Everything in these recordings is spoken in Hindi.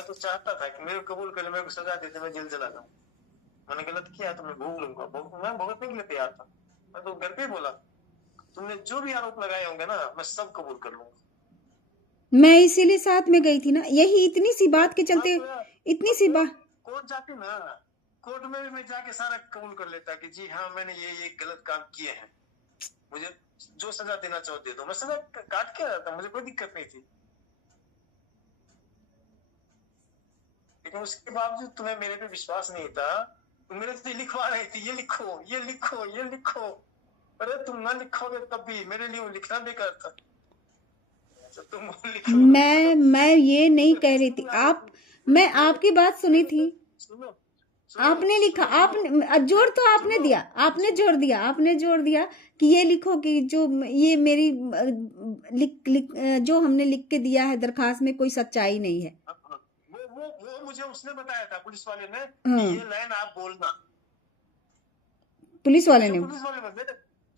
मैं तो चाहता था कि मेरे कबूल कर ले, मेरे को सजा देते, मैं जेल चला जाऊं। मैंने गलत किया तो मैं भोग लूंगा, मैं भुगतने के लिए तैयार था। मैं तो घर पे बोला, तुमने जो भी आरोप लगाए होंगे ना, मैं सब कबूल कर लूंगा। मैं इसीलिए साथ में गई थी ना, यही इतनी सी बात के चलते, इतनी सी बात। कोर्ट जाती ना, कोर्ट में भी मैं जाके सारा कबूल कर लेता कि जी हाँ मैंने ये गलत काम किए हैं, मुझे जो सजा देना चाहो दे दो, मैं सजा काट के रहता, मुझे कोई दिक्कत नहीं थी। लेकिन उसके बावजूद तुम्हें मेरे पे विश्वास नहीं था, तुम मेरे से लिखवा रही थी, ये लिखो ये लिखो ये लिखो। अरे तुम ना लिखोगे तब भी मेरे लिए वो लिखना बेकार था। तुम मैं ये नहीं कह रही थी आप, मैं आपकी बात सुनी थी। सुनो, आपने लिखा, आपने जोड़ तो आपने दिया, आपने जोड़ दिया, आपने जोड़ दिया कि ये लिखो कि जो ये मेरी जो हमने लिख के दिया है दरखास्त में कोई सच्चाई नहीं है। वो मुझे उसने बताया था, पुलिस वाले ने, हाँ, कि ये लाइन आप बोलना। पुलिस वाले ने।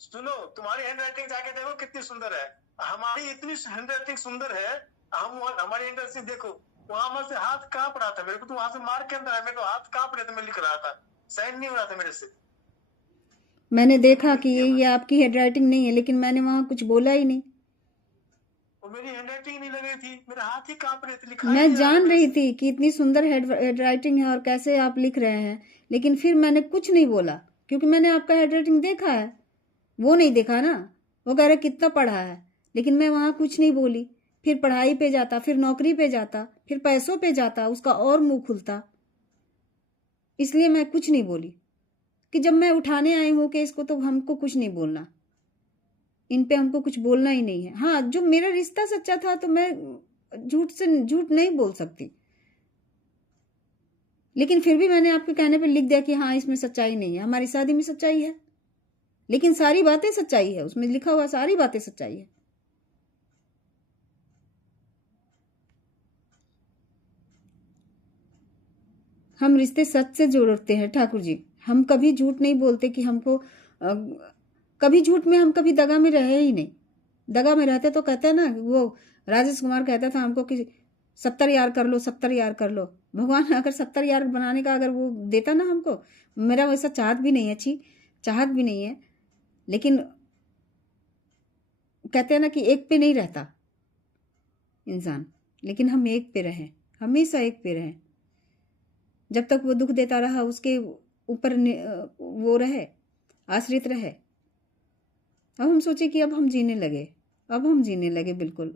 सुनो, तुम्हारी हैंड राइटिंग जाके देखो कितनी सुंदर है, हमारी इतनी हैंड राइटिंग सुंदर है, हमारी हैंड राइटिंग देखो, वहां से हाथ कांप रहा था मेरे को, तो वहां से मार के अंदर है, मेरे को हाथ कांप रहे थे, मैं लिख रहा था, साइन नहीं हो रहा था मेरे से। मैंने देखा कि ये आपकी हैंड राइटिंग नहीं है, लेकिन मैंने वहां कुछ बोला ही नहीं। और मेरी हैंड राइटिंग नहीं लग रही थी, मेरे हाथ ही कांप रहे थे, लिखा मैं जान रही थी कि इतनी सुंदर हैंड राइटिंग है और कैसे आप लिख रहे हैं, लेकिन फिर मैंने कुछ नहीं बोला, क्योंकि मैंने आपका हैंड राइटिंग देखा है। वो नहीं देखा ना, वो कह रहे कितना पढ़ा है, लेकिन मैं वहां कुछ नहीं बोली। फिर पढ़ाई पे जाता, फिर नौकरी पे जाता, फिर पैसों पे जाता, उसका और मुंह खुलता। इसलिए मैं कुछ नहीं बोली कि जब मैं उठाने आई हूं केस को तो हमको कुछ नहीं बोलना, इन पे हमको कुछ बोलना ही नहीं है। हाँ, जो मेरा रिश्ता सच्चा था तो मैं झूठ नहीं बोल सकती, लेकिन फिर भी मैंने आपके कहने पे लिख दिया कि हाँ इसमें सच्चाई नहीं है। हमारी शादी में सच्चाई है, लेकिन सारी बातें सच्चाई है, उसमें लिखा हुआ सारी बातें सच्चाई है। हम रिश्ते सच से जोड़ते हैं ठाकुर जी, हम कभी झूठ नहीं बोलते कि हमको कभी झूठ में हम कभी दगा में रहे ही नहीं। दगा में रहते तो कहते हैं ना, वो राजेश कुमार कहता था हमको कि 70 यार कर लो, 70 यार कर लो। भगवान अगर 70 यार बनाने का अगर वो देता ना हमको, मेरा वैसा चाहत भी नहीं है, अच्छी चाहत भी नहीं है, लेकिन कहते हैं ना कि एक पे नहीं रहता इंसान, लेकिन हम एक पे रहें, हमेशा एक पे रहें। जब तक वो दुख देता रहा उसके ऊपर वो रहे, आश्रित रहे। अब हम सोचे कि अब हम जीने लगे बिल्कुल।